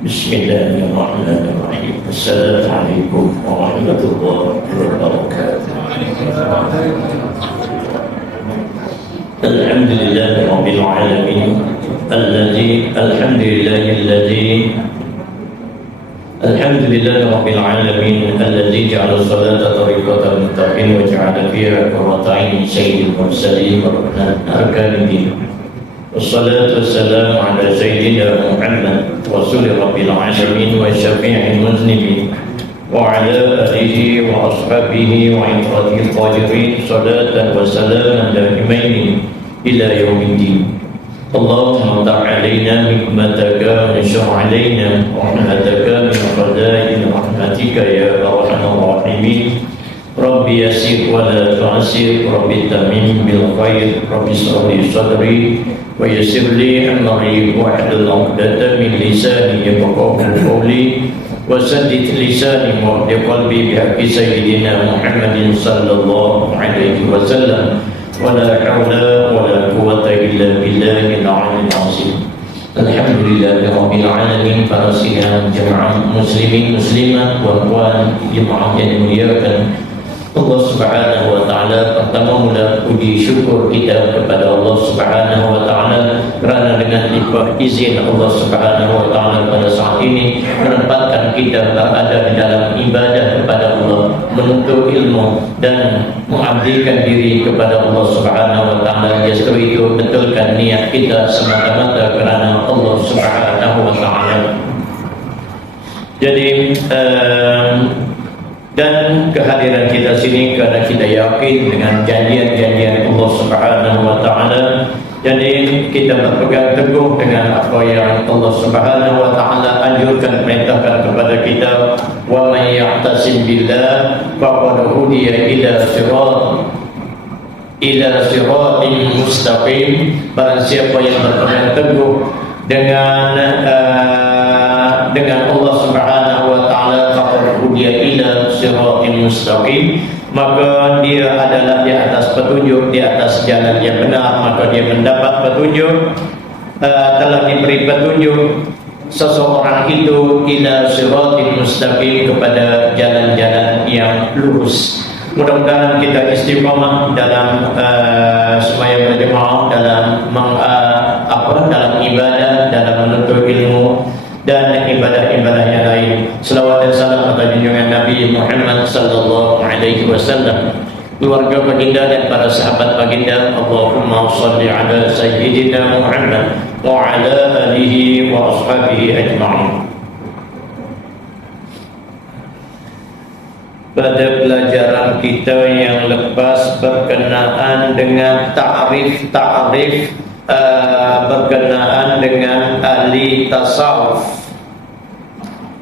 Bismillahirrahmanirrahim. Assalamualaikum warahmatullahi wabarakatuh. Alhamdulillahirabbil alamin. Alhamdulillahirabbil alamin alladzi ja'ala as-salata tariqatan muttaqin wa ja'ala fiha qurratan sayyidil mursalin wa arkanid. Wassalatu wassalamu ala sayyidina Muhammad rasul rabbil alamin wa syafi'il muznimin wa ala alihi wa ashabihi wa ikhwatihi al-tajirin salatan wa salaman daimain ila yaumiddin. Allahumma ta'alaina hikmataka wa nashur alaina rahmataka min qada'i rahmatika ya arhamar rahimin. Rabbi yassir wa la tu'assir, Rabbi tamim bil khair, Rabbi shrah li sadri wa yassir li amri wahlul 'uqdatam min lisani yafqahu qawli wa saddid lisani wa hdi qalbi bi haqqi sayyidina Muhammadin sallallahu alaihi wasallam. Wa la hawla wa la quwwata illa billahil 'aliyyil 'azim. Alhamdulillahirabbil alamin. Para sidang jemaah muslimin muslimat tuan-tuan jemaah yang dimuliakan Allah Subhanahu wa taala, pertama mula puji syukur kita kepada Allah Subhanahu wa taala kerana dengan limpah izin Allah Subhanahu wa taala pada saat ini menempatkan kita berada di dalam ibadah kepada Allah, menuntut ilmu dan mengabdikan diri kepada Allah Subhanahu wa taala. Justru itu betulkan niat kita semata-mata kerana Allah Subhanahu wa taala. Jadi dan kehadiran kita sini kerana kita yakin dengan janjian-janjian Allah Subhanahu wa taala. Jadi kita berpegang teguh dengan apa yang Allah Subhanahu wa taala anjurkan, perintahkan kepada kita, wa may ya'tasim billah faqad hudiya ila siratin mustaqim. Barang siapa yang berpegang teguh dengan Allah Subhanahu wa taala, faqad hudiya ila siratin mustaqim, maka dia adalah di atas petunjuk, di atas jalan yang benar, maka dia mendapat petunjuk, telah diberi petunjuk seseorang itu ila siratin mustaqim, kepada jalan-jalan yang lurus. Mudah-mudahan kita istiqamah dalam sembahyang berjemaah, dalam dalam ibadah, dalam menuntut ilmu dan ibadah-ibadah yang lain. Selawat dan salam atas junjungan Nabi Muhammad sallallahu alaihi wasallam, keluarga baginda dan para sahabat baginda. Allahumma shalli ala sayyidina Muhammad wa ala alihi wa ashabihi ajma'in. Pada pelajaran kita yang lepas berkenaan dengan ta'rif berkenaan dengan ahli tasawuf,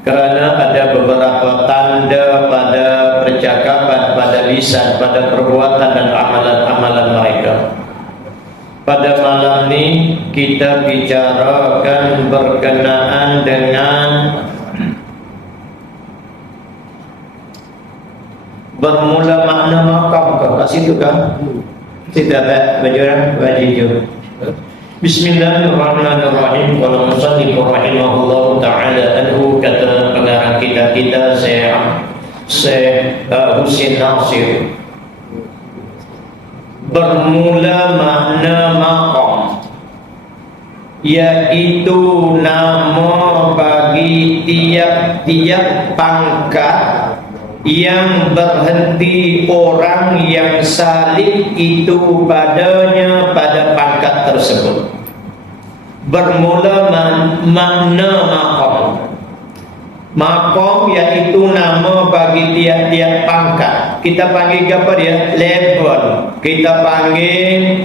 kerana ada beberapa tanda pada percakapan, pada lisan, pada perbuatan dan amalan-amalan mereka. Pada malam ini kita bicarakan berkenaan dengan bermula makna makam. Kat situ kan? Tidak ada bajuran wajib. Bismillahirrahmanirrahim. Qala musannif rahimahullahu taala anhu, kata pengarang kita Syekh Husain Nasir, bermula makna maqam yaitu nama bagi tiap-tiap pangkat yang berhenti orang yang salik itu padanya pada pangkat tersebut. Bermula makna maqam yaitu nama bagi tiap-tiap pangkat. Kita panggil apa dia? Level. Kita panggil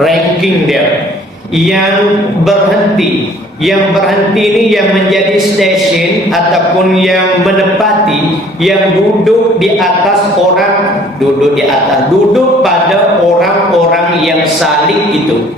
ranking dia. Yang berhenti. Yang berhenti ini yang menjadi station ataupun yang menepati, yang duduk di atas orang, duduk pada orang-orang yang salik itu.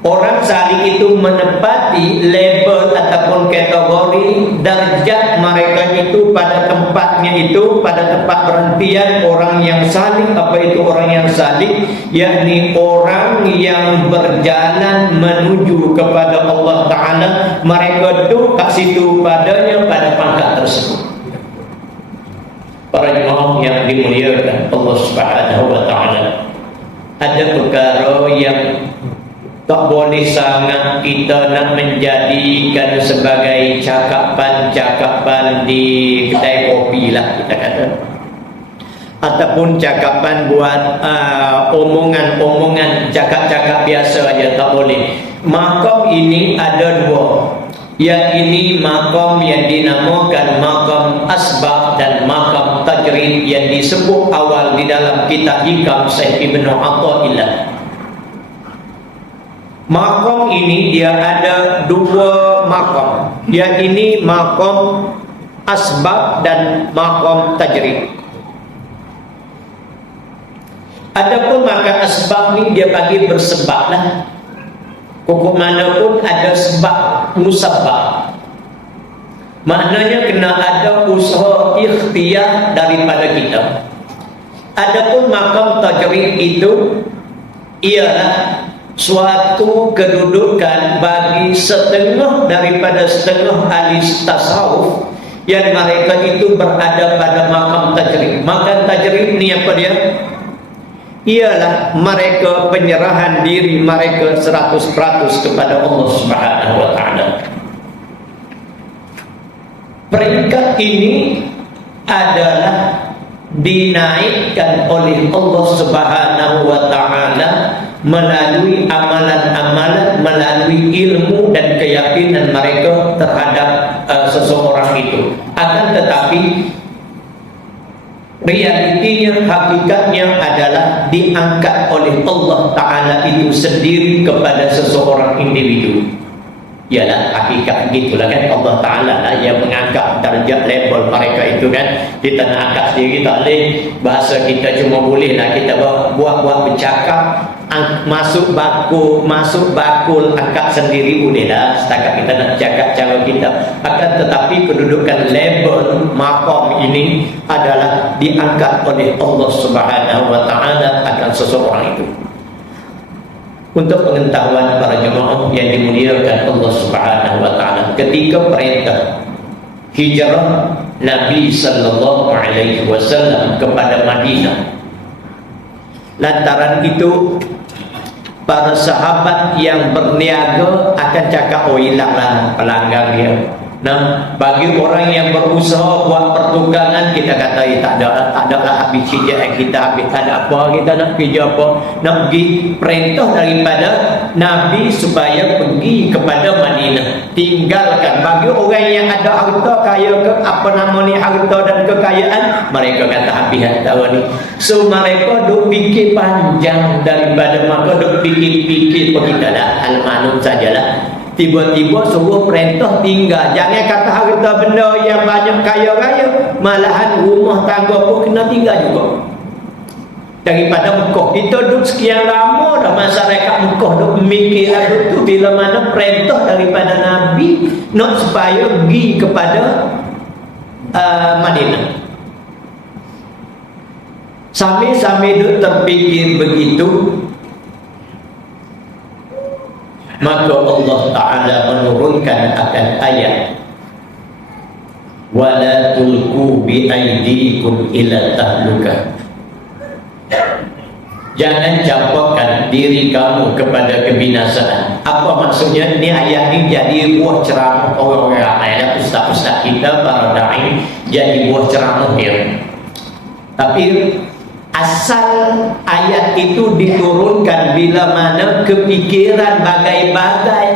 Orang salik itu menepati label ataupun kategori darjat mereka itu pada tempatnya itu, pada tempat perhentian orang yang salik. Apa itu orang yang salik? Yakni orang yang berjalan menuju kepada Allah Ta'ala. Mereka duduk kat situ padanya pada pangkat tersebut. Para jemaah yang dimuliakan Allah Subhanahu wa Ta'ala, ada perkara yang tak boleh sangat kita nak menjadikan sebagai cakapan-cakapan di kedai kopi lah kita kata, ataupun cakapan buat omongan-omongan, cakap-cakap biasa aja, tak boleh. Makam ini ada dua. Yang ini makam yang dinamakan makam asbab dan makam tajrid yang disebut awal di dalam kitab Hikam Syekh Ibn Athaillah. Makam ini dia ada dua makam. Yang ini makam asbab dan makam tajrid. Adapun makam asbab ni dia bagi bersebab lah. Pokok mana pun ada sebab musabab. Maknanya kena ada usaha ikhtiar daripada kita. Adapun makam tajrid itu ialah suatu kedudukan bagi setengah daripada setengah ahli tasawuf yang mereka itu berada pada makam tajrid. Makam tajrid ni apa dia? Ialah mereka penyerahan diri mereka 100% kepada Allah Subhanahu wa Ta'ala. Peringkat ini adalah dinaikkan oleh Allah Subhanahu wa Ta'ala melalui amalan-amalan, melalui ilmu dan keyakinan mereka terhadap seseorang itu. Akan tetapi realitinya, hakikatnya adalah diangkat oleh Allah Ta'ala itu sendiri kepada seseorang individu. Ialah hakikat gitulah kan, Allah Ta'ala lah yang mengangkat darjat level mereka itu kan. Kita nak angkat sendiri tak boleh. Bahasa kita cuma boleh lah kita buat-buat bercakap, masuk bakul angkat sendiri boleh lah, setakat kita nak cakap cara kita. Akan tetapi kedudukan level maqam ini adalah diangkat oleh Allah Subhanahu wa Ta'ala akan seseorang itu. Untuk pengetahuan para jemaah yang dimuliakan Allah Subhanahu wa Ta'ala, ketika perintah hijrah Nabi sallallahu alaihi wasallam kepada Madinah, lantaran itu para sahabat yang berniaga akan cakap, oh hilanglah pelanggan dia. Nah, bagi orang yang berusaha buat pertukangan, kita kata tak ada lah habis kerja kita, habis ada apa, kita nak kerja apa, nak pergi. Perintah daripada Nabi supaya pergi kepada Madinah, tinggalkan. Bagi orang yang ada harta, kaya ke apa nama ni, harta dan kekayaan, mereka kata habis harta ni. So mereka duk fikir panjang daripada, maka duk fikir-fikir kita lah al-manum sajalah. Tiba-tiba suruh perintah tinggal. Jangan kata harta benda yang banyak kaya-kaya, malahan rumah tangga pun kena tinggal juga. Daripada Mekah, kita duduk sekian lama dah masyarakat Mekah duduk mikir tu, bila mana perintah daripada Nabi nak supaya pergi kepada Madinah. Sambil-sambil duduk terfikir begitu, maka Allah Ta'ala menurunkan akan ayat, wala tulku bi aydikum ila tahlukah. Jangan campakkan diri kamu kepada kebinasaan. Apa maksudnya? Ini ayat ini jadi buah ceramah orang-orang ramai, ustaz-ustaz kita, para da'i, jadi buah ceramah dia. Tapi asal ayat itu diturunkan bila mana kepikiran bagai-bagai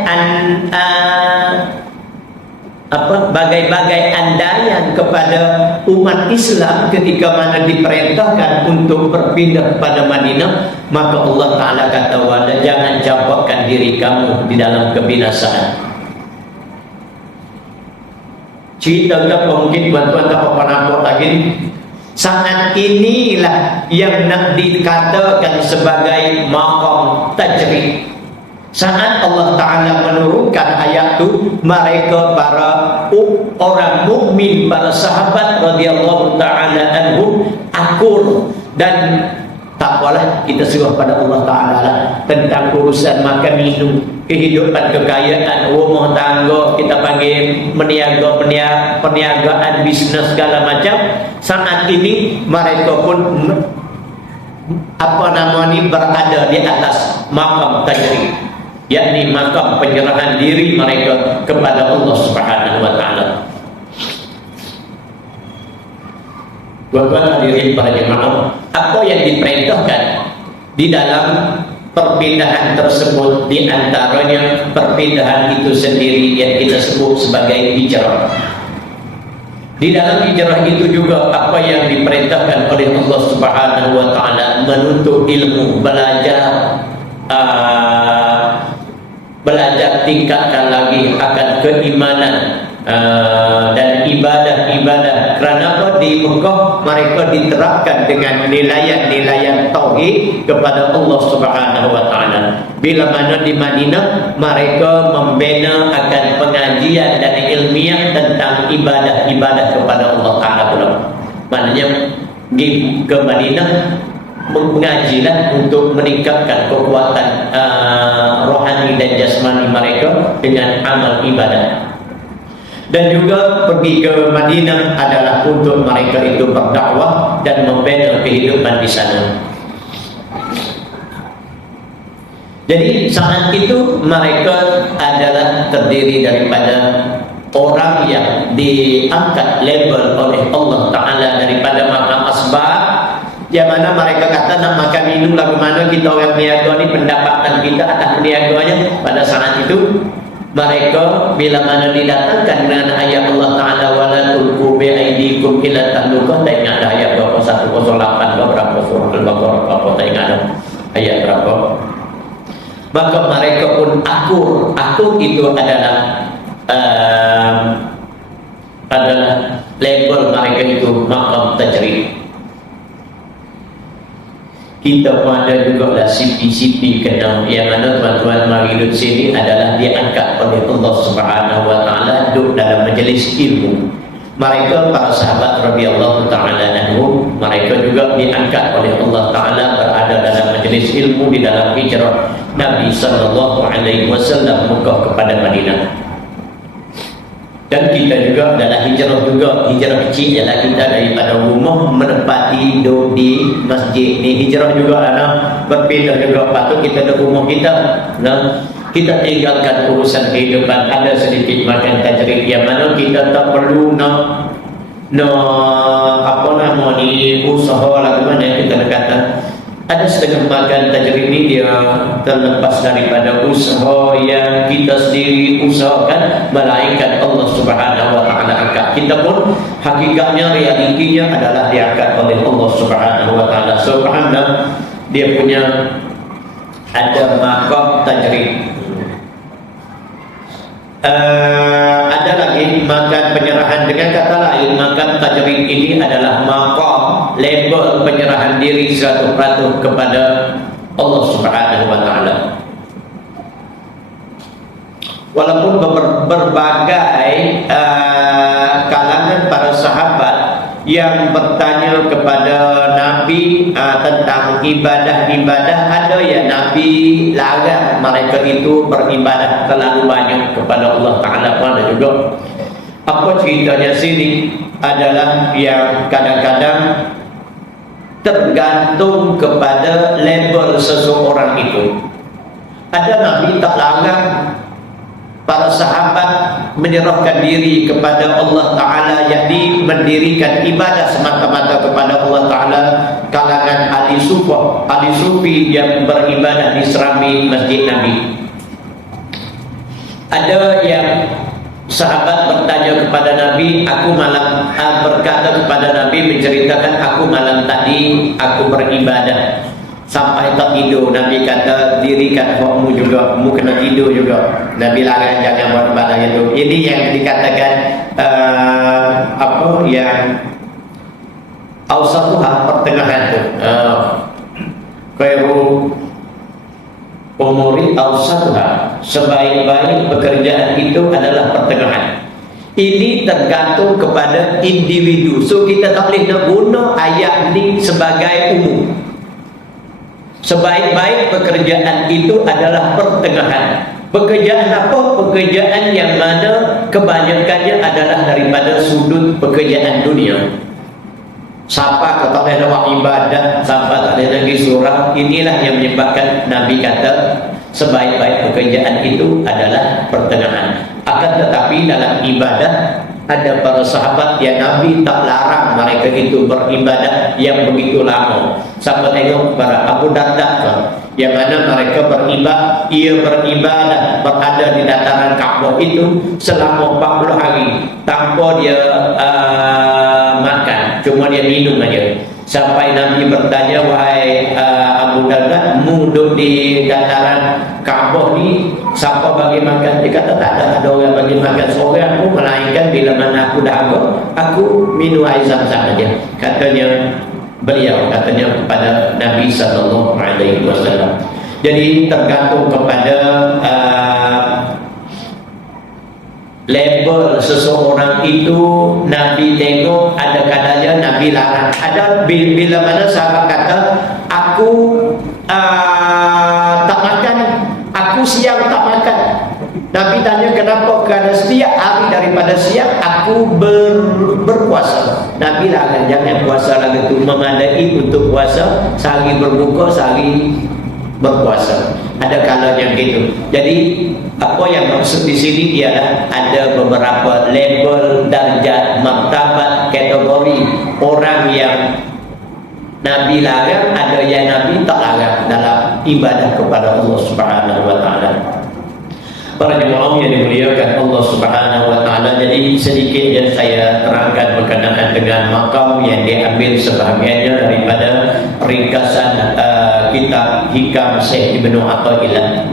andaian kepada umat Islam ketika mana diperintahkan untuk berpindah kepada Madinah, maka Allah Ta'ala kata, wala, jangan campakkan diri kamu di dalam kebinasaan. Cerita apa mungkin tuan-tuan tak apa nampak lagi. Saat inilah yang nak dikatakan sebagai maqam tajrid. Saat Allah Ta'ala menurunkan ayat itu, mereka para orang mukmin, para sahabat radhiyallahu ta'ala anhum akur dan tak apalah, kita serah pada Allah Ta'ala lah tentang urusan makan minum, kehidupan, kekayaan, rumah tangga, kita panggil perniagaan, bisnes segala macam. Saat ini mereka pun berada di atas makam tajrid, yakni makam penyerahan diri mereka kepada Allah Subhanahu wa taala. Tuan-tuan hadirin para jemaah, apa yang diperintahkan di dalam perpindahan tersebut, di antaranya perpindahan itu sendiri yang kita sebut sebagai hijrah. Di dalam hijrah itu juga apa yang diperintahkan oleh Allah Subhanahu wa taala, menuntut ilmu, belajar tingkatkan lagi akan keimanan dan ibadah-ibadah. Kerana apa? Di Mekah mereka diterapkan dengan nilai-nilai tauhid kepada Allah Subhanahu wa taala. Bila mana di Madinah mereka membina akan pengajian dan ilmiah tentang ibadah-ibadah kepada Allah taala pula. Maknanya ke Madinah mengajilah untuk meningkatkan kekuatan rohani dan jasmani mereka dengan amal ibadah. Dan juga pergi ke Madinah adalah untuk mereka itu berdakwah dan membina kehidupan di sana. Jadi saat itu mereka adalah terdiri daripada orang yang diangkat label oleh Allah Ta'ala daripada makam asbab, yang mana mereka kata nak makan minum lagu mana kita orang niaga ni, pendapatan kita atas niaganya. Pada saat itu mereka bila mana didatangkan dengan ayat Allah Ta'ala, wala tulqu bi'aidikum ila tahlukah, tak ingat dah ayat berapa, 108 berapa, surah Al-Baqarah berapa, tak ingat dah ayat berapa. Maka mereka pun akur itu adalah label mereka itu makam tajrid. Kita pun ada juga lah sipi-sipi kena, yang mana tuan-tuan mari duduk sini adalah diangkat oleh Allah Subhanahu wa taala duduk dalam majlis ilmu. Mereka para sahabat radhiyallahu taala anhum, mereka juga diangkat oleh Allah taala berada dalam majlis ilmu di dalam hijrah Nabi sallallahu alaihi wasallam Mekah kepada Madinah. Dan kita juga adalah hijrah kecil ialah kita daripada rumah menempati duduk di masjid ni. Hijrah juga adalah berpindah juga, patut kita di rumah kita. Nah, kita tinggalkan urusan kehidupan, ada sedikit makan tajrid yang mana kita tak perlu nak usaha lah mana kita kata. Ada setengah makan tajrid ni dia terlepas daripada usaha yang kita sendiri usahakan, melainkan Allah Subhanahu wa taala angkat. Kita pun hakikatnya, realitinya adalah diangkat oleh Allah Subhanahu wa taala. Subhanallah, dia punya ada makam tajrid. Ada lagi makan penyerahan. Dengan kata lain, makan tajrid ini adalah makam, label penyerahan diri 100% kepada Allah Subhanahu wa taala. Walaupun berbagai kalangan para sahabat yang bertanya kepada Nabi tentang ibadah-ibadah, ada yang Nabi larang mereka itu beribadah terlalu banyak kepada Allah Ta'ala pun ada juga. Apa ceritanya sini adalah yang kadang-kadang tergantung kepada label seseorang itu. Ada Nabi tak larang para sahabat menyerahkan diri kepada Allah Ta'ala, yakni mendirikan ibadah semata-mata kepada Allah Ta'ala. Kalangan ahli sufi yang beribadah di serambi masjid Nabi. Ada yang sahabat bertanya kepada Nabi, berkata kepada Nabi, menceritakan, aku malam tadi aku beribadah sampai tak tidur. Nabi kata, dirikan hokmu juga, kamu kena tidur juga. Nabi larang jangan buat ibadah itu. Ini yang dikatakan yang awsatuha, pertengahan tu. Khairu umuri awsatuha, sebaik-baik pekerjaan itu adalah pertengahan. Ini tergantung kepada individu. So kita tak boleh nak guna ayat ini sebagai umum. Sebaik-baik pekerjaan itu adalah pertengahan. Pekerjaan apa? Pekerjaan yang mana kebanyakannya adalah daripada sudut pekerjaan dunia. Siapa kata boleh buat ibadat, siapa tak boleh lagi surau. Inilah yang menyebabkan Nabi kata sebaik-baik pekerjaan itu adalah pertengahan. Akan tetapi dalam ibadat ada para sahabat yang Nabi tak larang mereka itu beribadat yang begitu lama. Siapa tengok para Abu Darda kan, yang mana mereka beribadat berada di dataran Kaabah itu selama 40 hari tanpa dia makan, cuma dia minum aja. Sampai Nabi bertanya, wahai Abu Darda, mu duduk di dataran Kaabah ni, siapa bagi makan? Dia kata tak ada orang bagi makan seorang aku, melainkan bila mana aku dahaga, aku minum air zam-zam saja. Katanya beliau, katanya kepada Nabi SAW. Jadi tergantung kepada label seseorang itu. Nabi tengok, ada kadanya Nabi larang. Ada bila mana sahabat kata, aku tak makan, aku siang tak makan. Nabi tanya kenapa? Kerana setiap hari daripada siang aku berpuasa. Nabi larang, jangan puasa lagi itu memadai untuk puasa, sehari berbuka, sehari berpuasa. Ada kalanya gitu. Jadi apa yang maksud di sini ialah ada beberapa label, darjat, martabat, kategori orang yang Nabi larang, ada yang Nabi tak larang dalam ibadah kepada Allah Subhanahu wa taala. Para jemaah yang dimuliakan Allah Subhanahu wa taala, jadi sedikit yang saya terangkan berkenaan dengan makam yang diambil sebahagiannya daripada ringkasan kitab Hikam Syekh Ibnu Athaillah.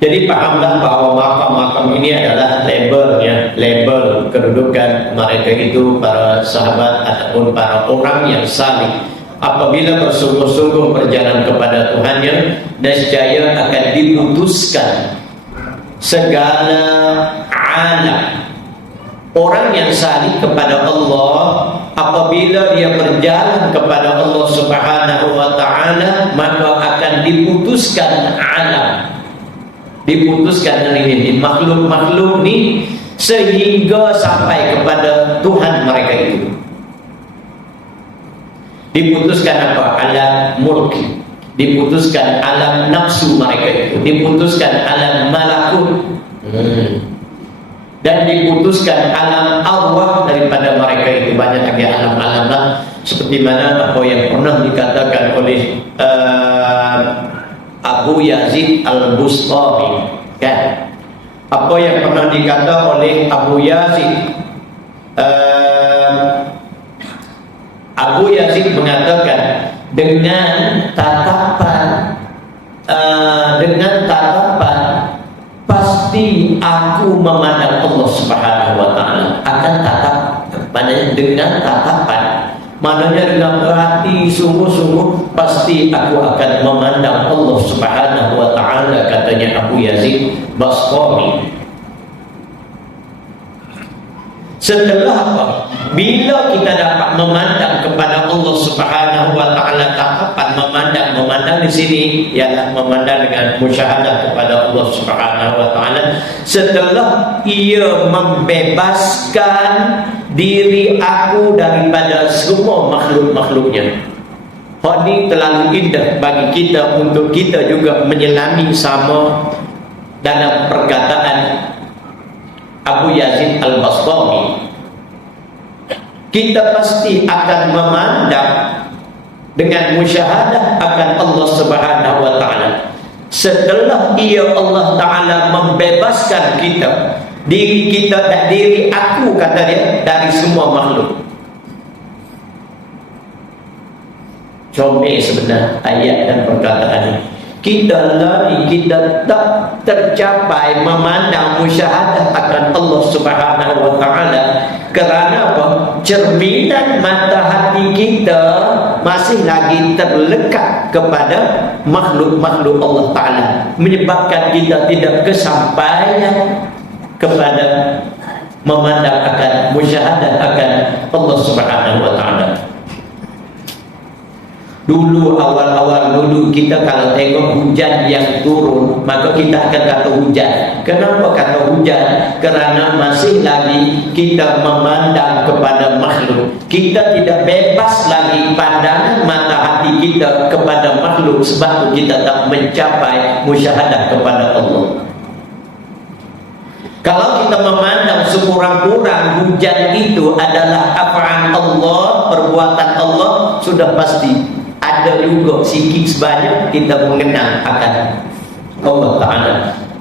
Jadi fahamlah bahawa makam-makam ini adalah labelnya, label kedudukan mereka itu para sahabat ataupun para orang yang salih. Apabila bersungguh-sungguh berjalan kepada Tuhannya, nescaya akan diputuskan segala alam. Orang yang salih kepada Allah, apabila dia berjalan kepada Allah Subhanahu wa taala, maka akan diputuskan alam. Diputuskan ini makhluk-makhluk ni sehingga sampai kepada Tuhan mereka itu. Diputuskan apa? Alam mulk, diputuskan alam nafsu mereka itu, diputuskan alam malakut, dan diputuskan alam arwah daripada mereka itu. Banyak lagi alam-alam lah, seperti mana apa yang pernah dikatakan oleh Abu Yazid Al-Bustami, kan? Apa yang pernah dikata oleh Abu Yazid, Abu Yazid mengatakan, dengan tatapan pasti aku memandang Allah Subhanahu wa taala. Akan tatap, maknanya dengan tatapan, maknanya dengan hati sungguh-sungguh, pasti aku akan memandang Allah Subhanahu wa taala, katanya Abu Yazid Bastami. Setelah apa? Bila kita dapat memandang kepada Allah Subhanahu wa taala, tatapan memandang di sini ialah memandang dengan musyahadah kepada Allah Subhanahu wa taala. Setelah ia membebaskan diri aku daripada semua makhluk-makhluknya. Hal ini terlalu indah bagi kita untuk kita juga menyelami sama dalam perkataan Abu Yazid Al-Bastami. Kita pasti akan memandang dengan musyahadah akan Allah Subhanahu wa taala. Setelah ia Allah taala membebaskan kita, diri kita dan diri aku, kata dia, dari semua makhluk. Comel sebenarnya ayat dan perkataan ini. kita lari, kita tak tercapai memandang musyahadah akan Allah Subhanahu wa taala. Kerana apa? Cerminan mata hati kita masih lagi terlekat kepada makhluk-makhluk Allah taala, menyebabkan kita tidak kesampaian kepada memandang akan musyahadah akan Allah Subhanahu wa taala. Dulu awal-awal dulu kita kalau tengok hujan yang turun, maka kita akan kata hujan. Kenapa kata hujan? Kerana masih lagi kita memandang kepada makhluk. Kita tidak bebas lagi pandangan mata hati kita kepada makhluk, sebab itu kita tak mencapai musyahadah kepada Allah. Kalau kita memandang sekurang-kurang hujan itu adalah af'al Allah, perbuatan Allah, sudah pasti ada juga sikit sebanyak kita mengenal akan Allah Ta'ala.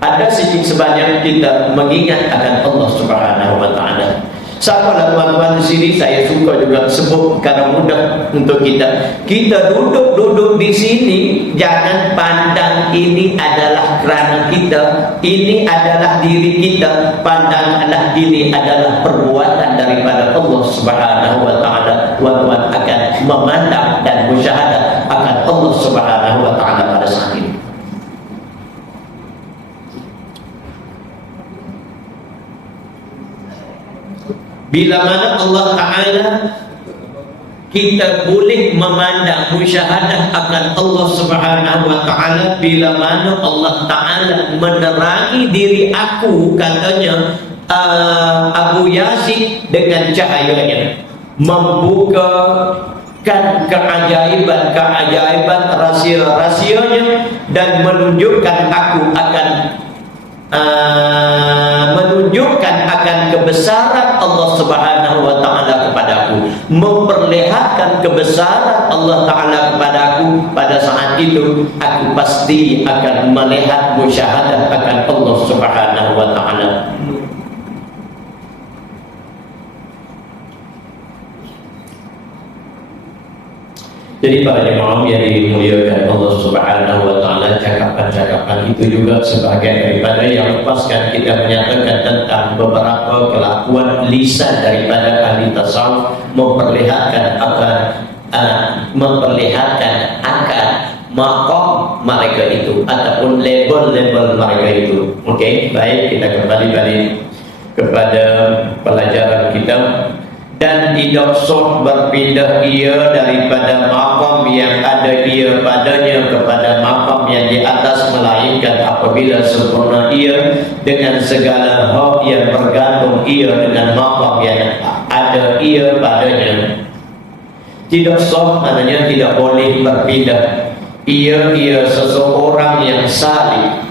Ada sikit sebanyak kita mengingat akan Allah Subhanahu wa Ta'ala. Sama tuan-tuan di sini, saya suka juga sebut karena mudah untuk kita. Kita duduk di sini, jangan pandang ini adalah kerana kita, ini adalah diri kita. Pandanglah diri adalah perbuatan daripada Allah Subhanahu wa Ta'ala. Tuan-tuan akan memandang dan musyahadah akan Allah Subhanahu wa Ta'ala pada saat ini. Bila mana Allah Ta'ala kita boleh memandang musyahadah akan Allah Subhanahu wa Ta'ala bila mana Allah Ta'ala menerangi diri aku, katanya Abu Yazid, dengan cahayanya, membukakan keajaiban-keajaiban, rahsia-rahsianya, dan menunjukkan aku akan kebesaran Allah Subhanahu wa Ta'ala kepadaku, memperlihatkan kebesaran Allah Ta'ala kepadaku. Pada saat itu aku pasti akan melihat musyahadah akan Allah Subhanahu wa Ta'ala. Jadi para jemaah yang dimuliakan Allah Subhanahu wa Ta'ala, cakapan-cakapan itu juga sebagian daripada yang lepaskan kita menyatakan tentang beberapa kelakuan lisan daripada ahli tasawuf, memperlihatkan akan maqam mereka itu ataupun label-label mereka itu. Okey, baik, kita kembali balik kepada pelajaran kita. Dan tidak sah berpindah ia daripada makam yang ada ia padanya kepada makam yang di atas, melainkan apabila sempurna ia dengan segala hak yang bergantung ia dengan makam yang ada ia padanya. Tidak sah maknanya tidak boleh berpindah. Ia seseorang yang salih.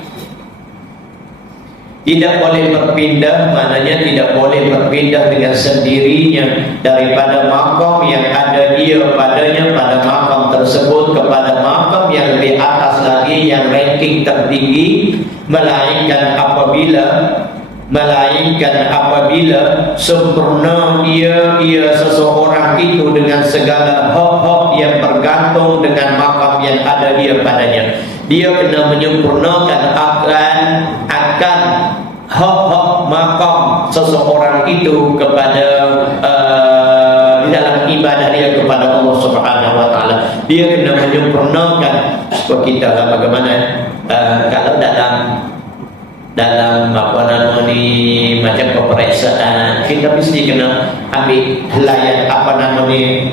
Tidak boleh berpindah, maknanya tidak boleh berpindah dengan sendirinya daripada makam yang ada ia padanya pada makam tersebut kepada makam yang lebih atas lagi, yang ranking tertinggi, melainkan apabila sempurna ia seseorang itu dengan segala hak-hak yang bergantung dengan makam yang ada ia padanya. Dia kena menyempurnakan akan hak-hak makam seseorang itu kepada di dalam ibadah dia kepada Allah Subhanahu wa Ta'ala. Dia kena menyempurnakan. Seperti kita lah bagaimana kalau dalam apa nama ni, macam peperiksaan, kita mesti kena ambil helaian apa nama ni,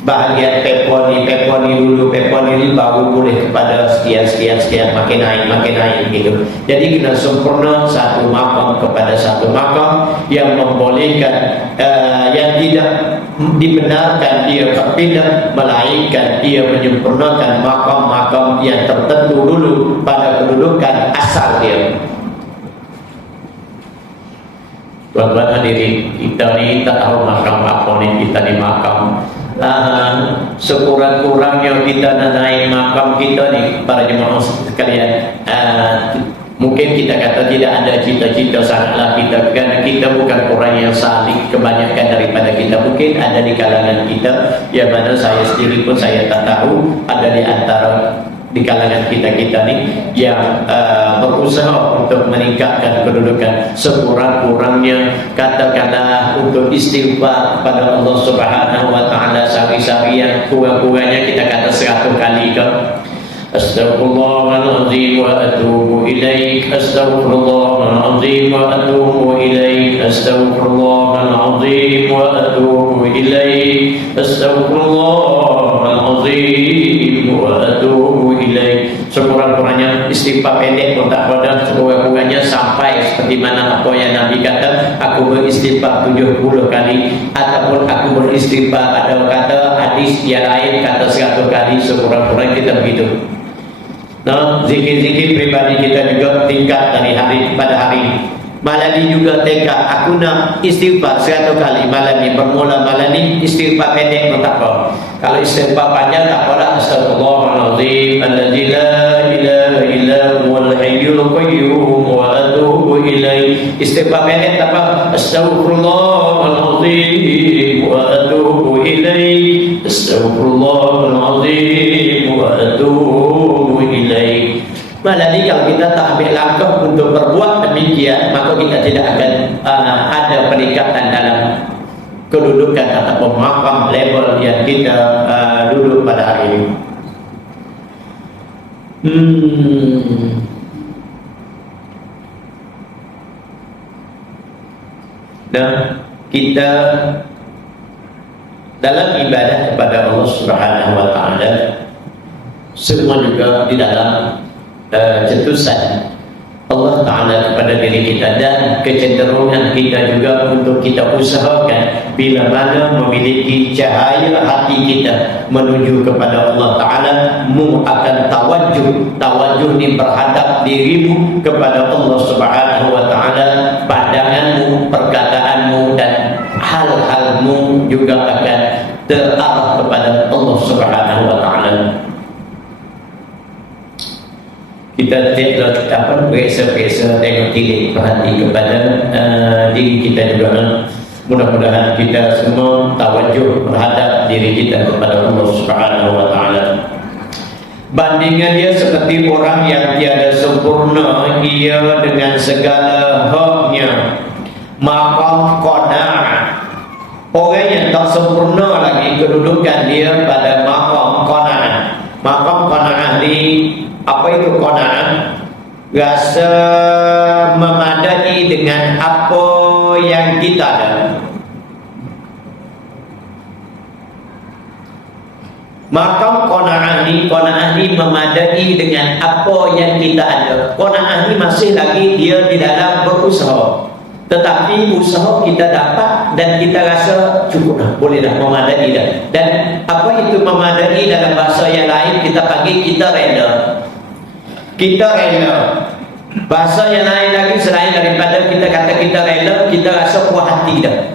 bahagian pepon ni dulu, pepon ni baru boleh kepada sekian makin naik gitu. Jadi kena sempurna satu makam kepada satu makam yang membolehkan yang tidak dibenarkan dia berpindah, melainkan ia menyempurnakan makam-makam yang tertentu dulu pada kedudukan asal dia. Tuan-tuan hadirin, kita ni tak tahu makam apa ni kita di makam. Sekurang-kurangnya kita nak naik makam kita ni, para jemaah sekalian, mungkin kita kata tidak ada cita-cita sangatlah kita, kerana kita bukan orang yang salih. Kebanyakan daripada kita mungkin ada di kalangan kita yang mana saya sendiri pun saya tak tahu, ada di antara di kalangan kita ni yang berusaha untuk meningkatkan kedudukan. Sekurang-kurangnya katakanlah untuk istighfar kepada Allah Subhanahu wa taala sehari-hari yang kurang-kurangnya kita kata 100 kali ke. Astaghfirullahaladzim wa atubu ilaik. Astaghfirullahaladzim wa atubu ilaik. Astaghfirullahaladzim wa atubu ilaik. Astaghfirullahaladzim wa atubu ilaik. Sekurang-kurangnya istighfar pendek pun tak pada, sekurang-kurangnya sampai seperti mana apa yang Nabi kata, aku beristighfar 70 kali, ataupun aku beristighfar, ada kata hadis yang lain kata 100 kali. Sekurang-kurangnya kita begitu. Nah, zikir-zikir pribadi kita juga tingkat dari hari pada hari. Malam ni juga tekad aku nak istighfar 100 kali malam ni. Bermula malam ni istighfar pendek pun tak apa. Kalau istighfar panjang tak apalah. Astaghfirullahaladzim alladzi la ilaha illa huwal hayyul qayyum wa atubu ilaih. Istighfar pendek tak apa. Astaghfirullahaladzim wa atubu ilaih. Astaghfirullahaladzim wa atubu ilaih. Malah ni kalau kita tak ambil langkah untuk berbuat demikian, maka kita tidak akan ada peningkatan dalam kedudukan ataupun maqam level yang kita duduk pada hari ini. Dan kita dalam ibadah kepada Allah Subhanahu wa taala semua juga di dalam cetusan Allah Ta'ala kepada diri kita, dan kecenderungan kita juga untuk kita usahakan bila mana memiliki cahaya hati kita menuju kepada Allah Ta'ala, mu akan tawajuh ni berhadap dirimu kepada Allah Subhanahu wa Ta'ala. Pandanganmu, perkataanmu dan hal-halmu juga akan terarah kepada Allah Subhanahu wa Ta'ala. Kita tidak biasa-biasa tengok tilik perhati kepada diri kita juga. Mudah-mudahan kita semua tawajuh terhadap diri kita kepada Allah Subhanahu wa taala. Bandingan dia seperti orang yang tiada sempurna ia dengan segala haknya, maqam qanaah. Orang yang tak sempurna lagi kedudukan dia pada maqam qanaah. Maqam qanaah ni apa itu qanaah? Rasa memadai dengan apa yang kita ada. Maqam qanaah ni memadai dengan apa yang kita ada. Qanaah ni masih lagi dia di dalam berusaha. Tetapi usaha kita dapat dan kita rasa cukup dah, boleh dah, memadai dah. Dan apa itu memadai dalam bahasa yang lain kita panggil kita rela. Kita rela. Bahasa yang lain lagi selain daripada kita kata kita rela, kita rasa puas hati dah.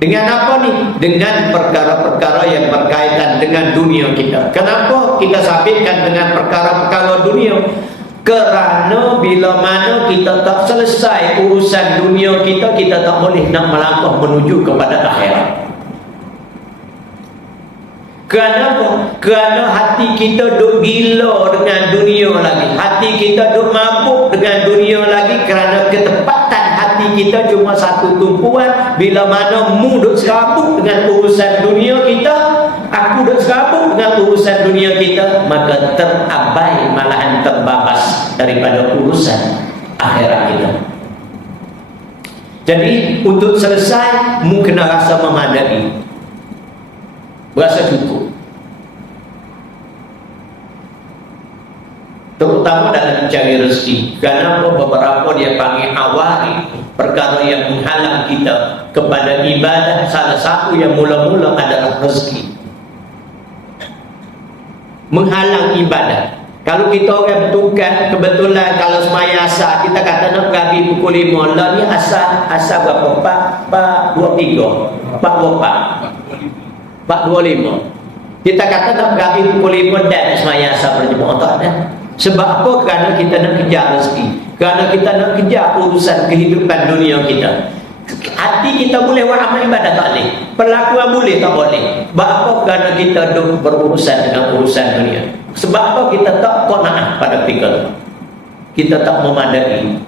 Dengan apa ni? Dengan perkara-perkara yang berkaitan dengan dunia kita. Kenapa kita sabitkan dengan perkara-perkara dunia? Kerana bila mana kita tak selesai urusan dunia kita, kita tak boleh nak melangkah menuju kepada akhirat. Kenapa? Kerana hati kita duk gila dengan dunia lagi. Hati kita duk mabuk dengan dunia lagi. Kerana ketepatan hati kita cuma satu tumpuan. Bila mana mu duk serabut dengan urusan dunia kita, aku duk serabut dengan urusan dunia kita, maka terabai, malahan terbabas daripada urusan akhirat kita. Jadi untuk selesai, mu kena rasa memadai, berasa cukup. Terutama dalam mencari rezeki. Kenapa beberapa dia panggil awari, perkara yang menghalang kita kepada ibadah. Salah satu yang mula-mula adalah rezeki, menghalang ibadah. Kalau kita orang bertukar, kebetulan kalau semaya asar, kita kata nak pergi pukul 5, lah ni asar berapa? 4.23 4.25. Kita kata nak pergi pukul 5 dan semaya asar berjemaah, tak ada. Sebab apa? Kerana kita nak kejar rezeki, kerana kita nak kejar urusan kehidupan dunia kita. Hati kita boleh buat amal ibadah tak boleh, perlakuan boleh tak boleh. Sebab apa? Kerana kita duk berurusan dengan urusan dunia. Sebab apa? Kita tak qanaah pada ketika itu, kita tak memadai.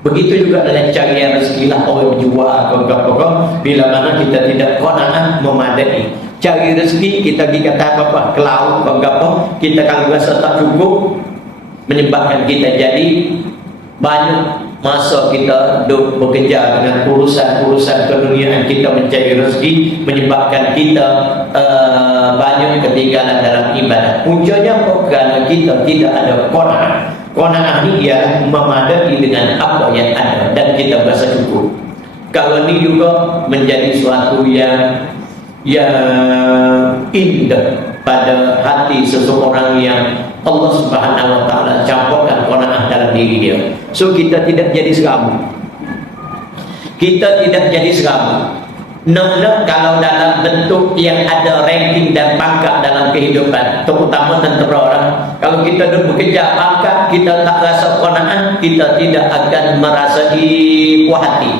Begitu juga dengan cari rezeki lah, orang berjual apa-apa, bila mana kita tidak qanaah memadai. Cari rezeki, kita pergi kata apa-apa ke laut apa-apa, kita kalau rasa tak cukup, menyebabkan kita jadi banyak masa kita duk bekerja dengan urusan-urusan keduniaan, kita mencari rezeki, menyebabkan kita banyak ketinggalan dalam ibadah. Puncanya apa? Kerana kita tidak ada qanaah. Qanaah ni ialah memadai dengan apa yang ada dan kita berasa cukup. Kalau ni juga menjadi suatu yang indah pada hati seseorang yang Allah Subhanahu Wa Taala campurkan qanaah dalam diri dia. So kita tidak jadi seram. Kita tidak jadi seram. Nak kalau dalam bentuk yang ada ranking dan pangkat dalam kehidupan, terutama tentera orang, kalau kita duduk bekerja pangkat, kita tak rasa qanaah, kita tidak akan merasai puas hati.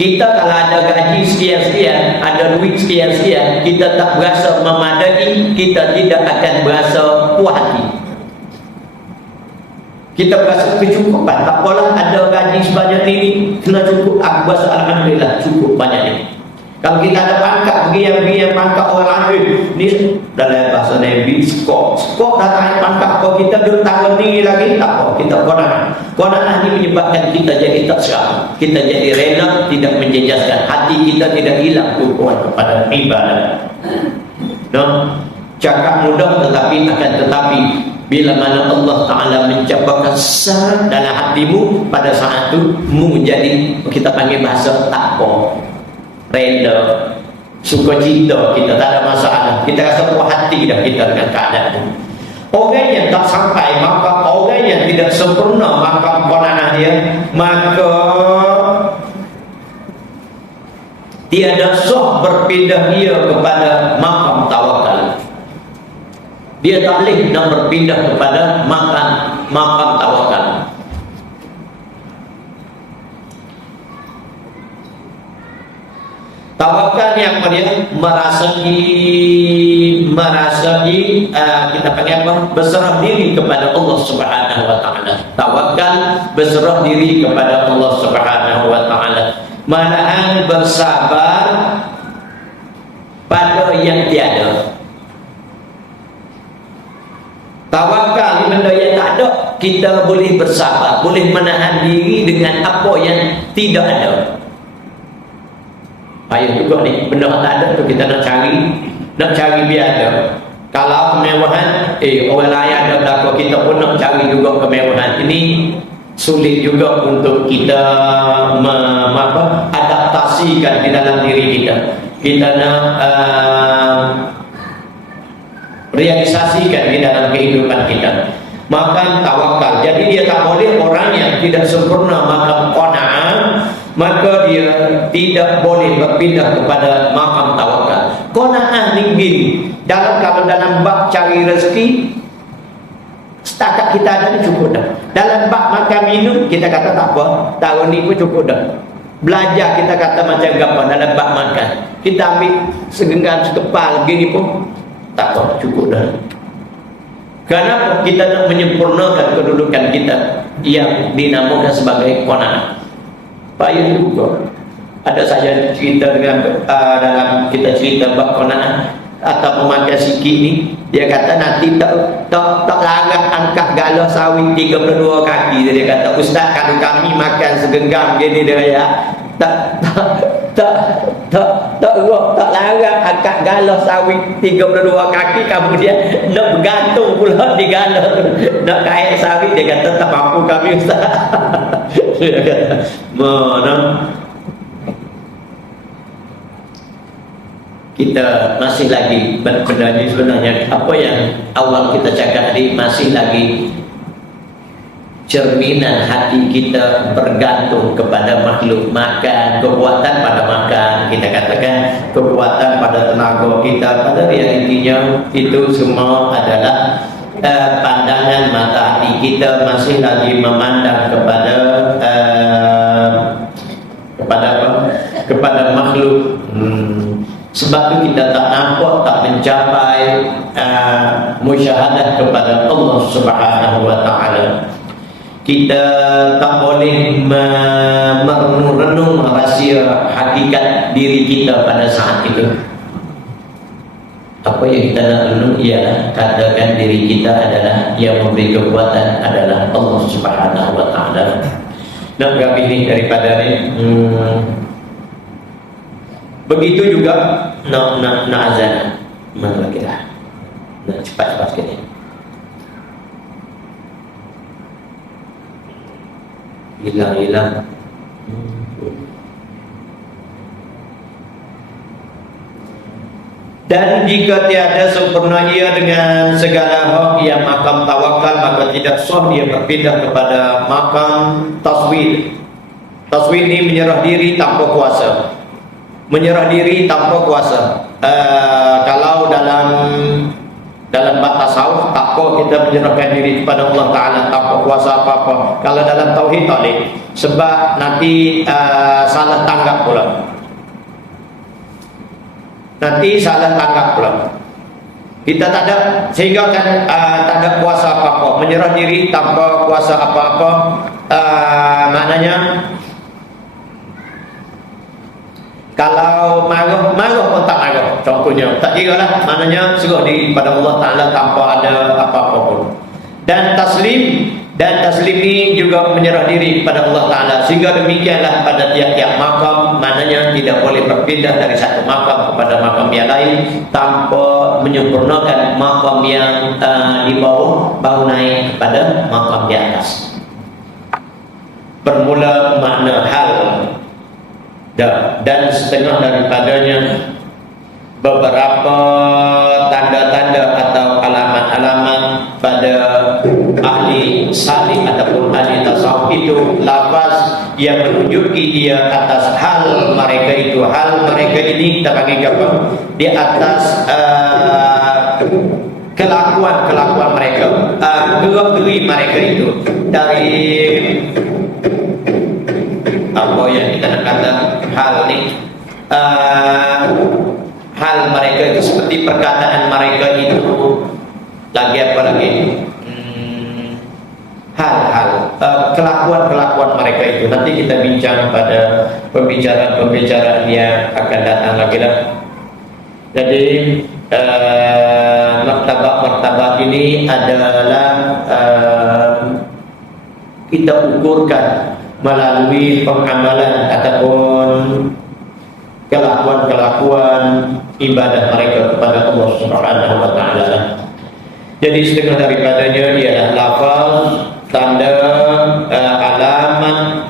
Kita kalau ada gaji sekian-sekian, ada duit sekian-sekian, kita tak berasa memadai, kita tidak akan berasa puas hati. Kita berasa kecukupan. Tak apalah ada gaji sebanyak ini, kena cukup. Aku berasa alhamdulillah cukup banyak ini. Kalau kita ada pangkat, pergi yang pangkat orang lain, ni dalam bahasa Nabi skop dah naik pangkat apa, kita duduk tahun tinggi lagi, tak apa, kita qanaah. Qanaah ni menyebabkan kita jadi tak seram, kita jadi rela, tidak menjejaskan, hati kita tidak hilang tumpuan kepada ibadah. No? Cakap mudah tetapi bila mana Allah Ta'ala mencapai sar dalam hatimu, pada saat itu mu menjadi, kita panggil bahasa takwa, rela, sukacita, kita tak ada masalah, kita rasa puas hati dah kita dengan keadaan itu. Orang yang tak sampai, maka orang yang tidak sempurna maka qanaah dia, maka tiada sah berpindah dia kepada makam tawakal. Dia tak boleh nak berpindah kepada makam tawakal. Tawakal yang dia merasai kita panggil apa? Berserah diri kepada Allah Subhanahu Wa Taala. Tawakal berserah diri kepada Allah Subhanahu Wa Taala. Malahan bersabar pada yang tiada. Tawakal benda yang tak ada, kita boleh bersabar, boleh menahan diri dengan apa yang tidak ada. Payah juga ni, benda yang tak ada tu kita nak cari biar ada. Kalau kemewahan, orang lain ada belakang, kita pun nak cari juga kemewahan. Ini sulit juga untuk kita adaptasikan di dalam diri kita. Kita nak realisasikan di dalam kehidupan kita. Maka tawakal. Jadi dia tak boleh, orang yang tidak sempurna makam qanaah, maka dia tidak boleh berpindah kepada makam tawakal. Qanaah ni gini, kalau dalam bab cari rezeki, setakat kita ada ni cukup dah. Dalam bab makan minum, kita kata tak apa, tahun ni pun cukup dah. Belajar kita kata macam apa dalam bab makan, kita ambil segenggam sekepal gini pun tak apa, cukup dah. Kerana kita nak menyempurnakan kedudukan kita yang dinamakan sebagai qanaah. Payah juga. Ada saya cerita dengan dalam kita cerita bab qanaah atau memakai sikit ni, dia kata nanti tak larang angkat galah sawit 32 kaki. Dia kata, ustaz, kalau kami makan segenggam gini dia ya, tak larang angkat galah sawit 32 kaki, kemudian nak bergantung pula di galah tu, nak kait sawit. Dia kata tak mampu kami, ustaz. Dia kata mana kita masih lagi sebenarnya apa yang awal kita cakap tadi, masih lagi cerminan hati kita bergantung kepada makhluk makan, kekuatan pada makan, kita katakan kekuatan pada tenaga kita. Pada realitinya itu semua adalah pandangan mata hati kita masih lagi memandang kepada kepada apa? Kepada makhluk. Sebab itu kita tak nampak, tak mencapai musyahadah kepada Allah Subhanahu wa taala. Kita tak boleh merenung rahsia hakikat diri kita pada saat itu. Apa yang kita nak renung ialah katakan diri kita adalah yang memberi kekuatan adalah Allah Subhanahu wa taala. Nak pilih daripada ni. Begitu juga nak azan. Mana lagi dah? Nak cepat-cepat sikit ni. Hilang. Dan jika tiada sempurna ia dengan segala hak yang makam tawakal, maka tidak sah dia berpindah kepada makam taswid. Taswid ini menyerah diri tanpa kuasa. Menyerah diri tanpa kuasa. Kalau dalam bab tasawuf, tak apa kita menyerahkan diri kepada Allah Ta'ala tanpa kuasa apa-apa. Kalau dalam tauhid tak boleh, sebab nanti salah tanggap pula. Nanti salah tanggap pula. Kita tak ada, sehingga kan tak ada kuasa apa-apa. Menyerah diri tanpa kuasa apa-apa, maknanya kalau marah pun tak marah. Contohnya, tak kira lah. Maknanya serah diri pada Allah Ta'ala tanpa ada apa-apa pun. Dan taslim ini juga menyerah diri kepada Allah Ta'ala. Sehingga demikianlah pada tiap-tiap makam, maknanya tidak boleh berpindah dari satu makam kepada makam yang lain tanpa menyempurnakan makam yang di bawah, baru naik kepada makam di atas. Bermula makna hal, dan setengah daripadanya beberapa tanda-tanda atau alamat-alamat pada ahli salih ataupun ahli tasawuf itu lafaz yang menunjuki dia atas hal mereka itu. Hal mereka ini kita panggil apa? Di atas kelakuan mereka, gerak-geri mereka itu. Dari apa yang kita nak kata hal ni, hal mereka itu seperti perkataan mereka itu. Lagi apa lagi? Hal-hal, kelakuan mereka itu. Nanti kita bincang pada pembicaraan yang akan datang lagi lah. Jadi martabat ini adalah kita ukurkan melalui pengamalan ataupun kelakuan ibadah mereka kepada Allah Subhanahu wa taala. Jadi setengah daripadanya ialah lafaz, tanda, alamat,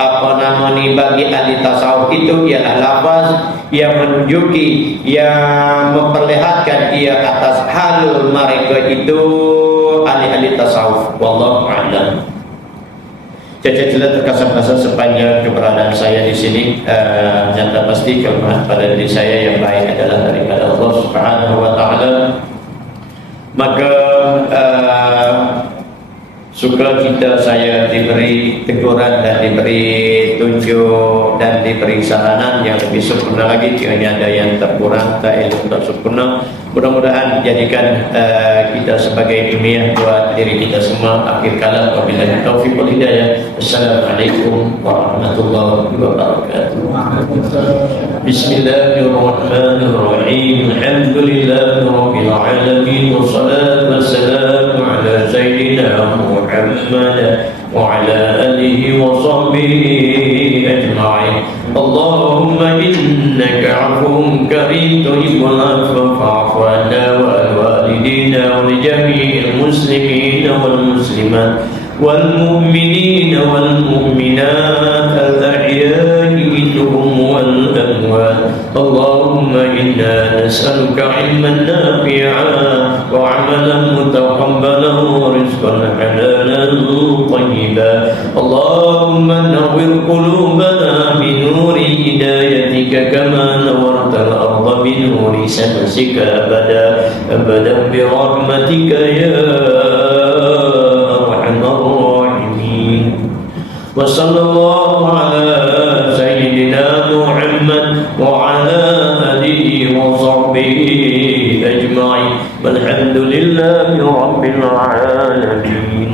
apa nama ni bagi ahli tasawuf itu ialah lafaz yang menunjuki, yang memperlihatkan dia atas hal mereka itu ahli tasawuf. Wallahu a'lam. Cacat-cacat terkasar-kasar sepanjang keberadaan saya di sini, nyata pasti kelemahan pada diri saya yang baik adalah daripada Allah Subhanahu wa taala. Maka sukacita saya diberi teguran dan diberi tunjuk dan diberi saranan yang lebih sempurna lagi. Kiranya ada yang terkurang, tak elok, tak sempurna. Mudah-mudahan dijadikan kita sebagai ilmiah buat diri kita semua. Akhir kalam, wabillahi taufiq wal hidayah. Assalamualaikum warahmatullahi wabarakatuh. Bismillahirrahmanirrahim. Alhamdulillahi rabbil alamin. Wassalatu wassalamu ala sayyidina Muhammad wa ala alihi wa sahbihi ajma'in. Allahumma innaka 'afuwwun karim tuhibbul 'afwa fa'fu 'anna wa al-walidina wa li jami'il muslimina wal muslimat wal mu'minina wal mu'minat al-ahya'i minhum wal amwat. Allahumma inna nas'aluka 'ilman nafi'an wa 'amalan mutaqabbalan wa rizqan halalan tayyiban. Allahumma nawwir qulubana bi nuri hidayatika kama nawwartal arda bi nuri samsika abadan bi rahmatika ya arhamar rahimin. Wa sallallahu ala والحمد لله رب العالمين.